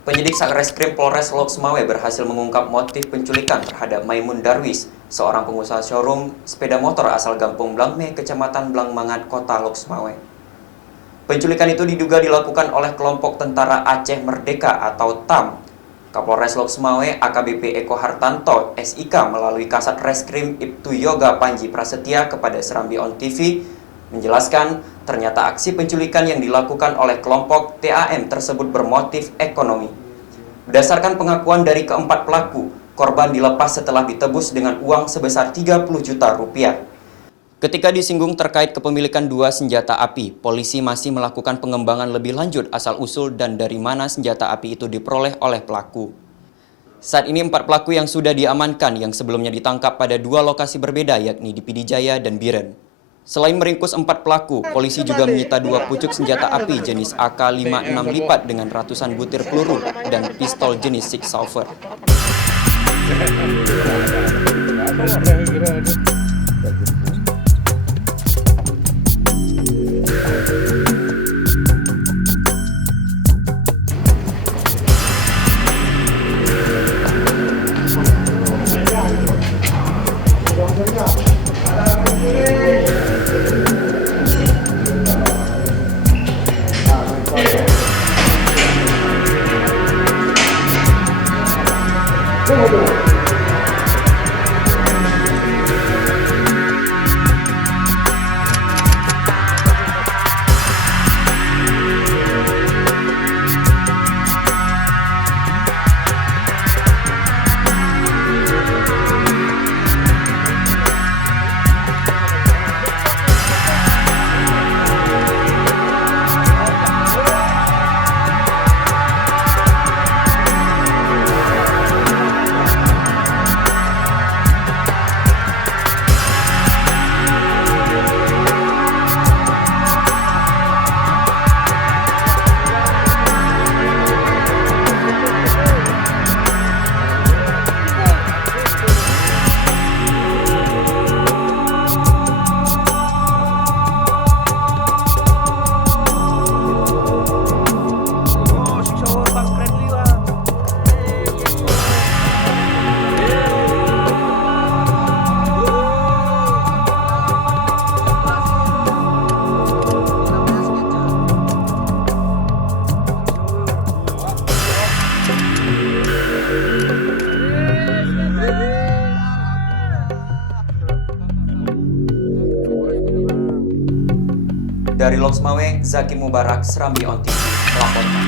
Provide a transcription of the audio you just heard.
Penyidik Satreskrim Polres Lhokseumawe berhasil mengungkap motif penculikan terhadap Maimun Darwis, seorang pengusaha showroom sepeda motor asal Gampong Blang Mee, Kecamatan Mangat, Kota Lhokseumawe. Penculikan itu diduga dilakukan oleh kelompok Tentara Aceh Merdeka atau TAM. Kapolres Lhokseumawe AKBP Eko Hartanto, SIK, melalui Kasat Reskrim Panji Prasetya kepada Serambi On TV menjelaskan ternyata aksi penculikan yang dilakukan oleh kelompok TAM tersebut bermotif ekonomi. Berdasarkan pengakuan dari keempat pelaku, korban dilepas setelah ditebus dengan uang sebesar 30 juta rupiah. Ketika disinggung terkait kepemilikan 2 senjata api, polisi masih melakukan pengembangan lebih lanjut asal-usul dan dari mana senjata api itu diperoleh oleh pelaku. Saat ini 4 pelaku yang sudah diamankan yang sebelumnya ditangkap pada 2 lokasi berbeda yakni di Pidijaya dan Biren. Selain meringkus 4 pelaku, polisi juga menyita 2 pucuk senjata api jenis AK-56 lipat dengan ratusan butir peluru dan pistol jenis Six Sauer. Dari Lhokseumawe, Zaki Mubarak, Serambi On TV, melaporkan.